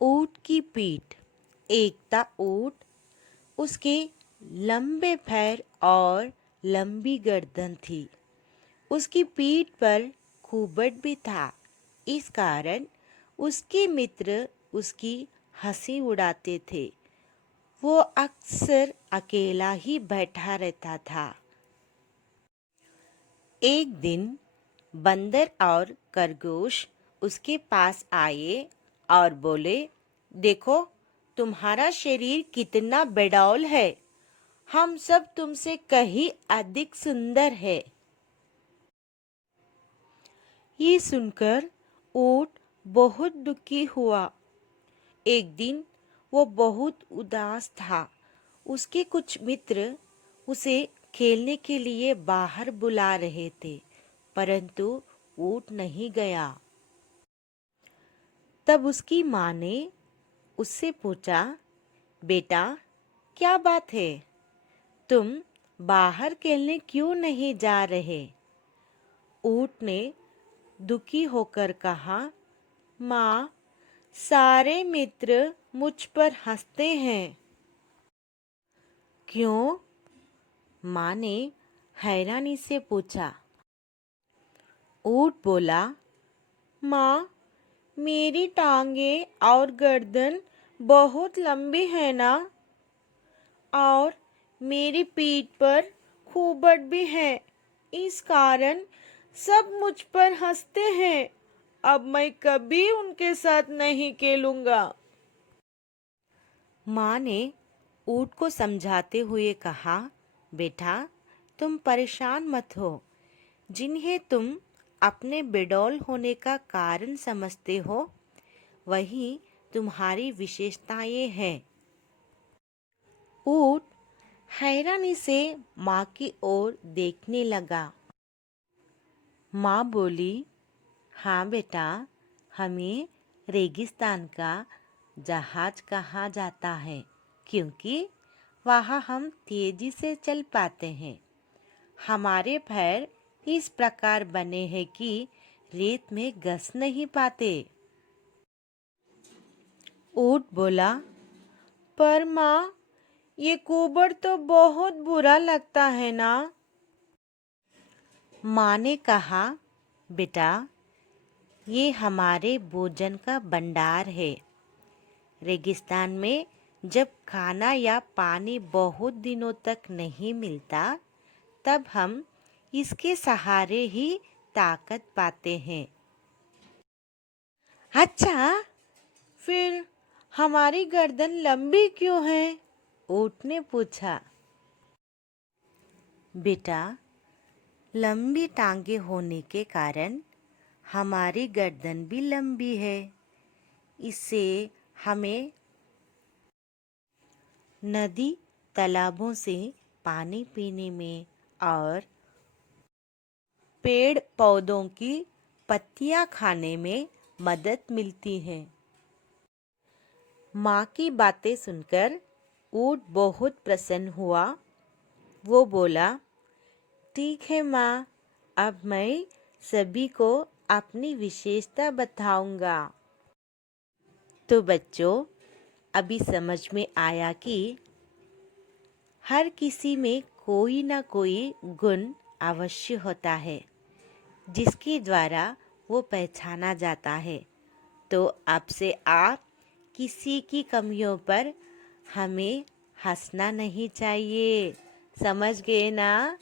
ऊँट की पीठ। एकता ऊँट, उसके लंबे पैर और लंबी गर्दन थी। उसकी पीठ पर खूबट भी था। इस कारण उसके मित्र उसकी हंसी उड़ाते थे। वो अक्सर अकेला ही बैठा रहता था। एक दिन बंदर और खरगोश उसके पास आए और बोले, देखो, तुम्हारा शरीर कितना बेडौल है। हम सब तुमसे कहीं अधिक सुंदर है। ये सुनकर ऊँट बहुत दुखी हुआ। एक दिन वो बहुत उदास था। उसके कुछ मित्र उसे खेलने के लिए बाहर बुला रहे थे, परंतु ऊँट नहीं गया। तब उसकी माँ ने उससे पूछा, बेटा, क्या बात है? तुम बाहर खेलने क्यों नहीं जा रहे? ऊँट ने दुखी होकर कहा, माँ, सारे मित्र मुझ पर हंसते हैं। क्यों? माँ ने हैरानी से पूछा। ऊँट बोला, माँ, मेरी टांगे और गर्दन बहुत लंबी है ना, और मेरी पीठ पर खूबट भी है। इस कारण सब मुझ पर हंसते हैं। अब मैं कभी उनके साथ नहीं खेलूंगा। माँ ने ऊँट को समझाते हुए कहा, बेटा, तुम परेशान मत हो। जिन्हें तुम अपने बेडौल होने का कारण समझते हो, वही तुम्हारी विशेषताएं हैं। ऊँट हैरानी से माँ की ओर देखने लगा। माँ बोली, हाँ बेटा, हमें रेगिस्तान का जहाज कहा जाता है, क्योंकि वहाँ हम तेजी से चल पाते हैं। हमारे पैर इस प्रकार बने हैं कि रेत में घस नहीं पाते। ऊँट बोला, पर माँ, ये कुबड़ तो बहुत बुरा लगता है ना। माँ ने कहा, बेटा, ये हमारे भोजन का भंडार है। रेगिस्तान में जब खाना या पानी बहुत दिनों तक नहीं मिलता, तब हम इसके सहारे ही ताकत पाते हैं। अच्छा, फिर हमारी गर्दन लंबी क्यों है? ऊँट ने पूछा। बेटा, लंबी टांगे होने के कारण हमारी गर्दन भी लंबी है। इससे हमें नदी तालाबों से पानी पीने में और पेड़ पौधों की पत्तियां खाने में मदद मिलती है। माँ की बातें सुनकर ऊँट बहुत प्रसन्न हुआ। वो बोला, ठीक है माँ, अब मैं सभी को अपनी विशेषता बताऊंगा। तो बच्चों, अभी समझ में आया कि हर किसी में कोई ना कोई गुण अवश्य होता है, जिसके द्वारा वो पहचाना जाता है। तो अब से आप किसी की कमियों पर हमें हंसना नहीं चाहिए। समझ गए ना?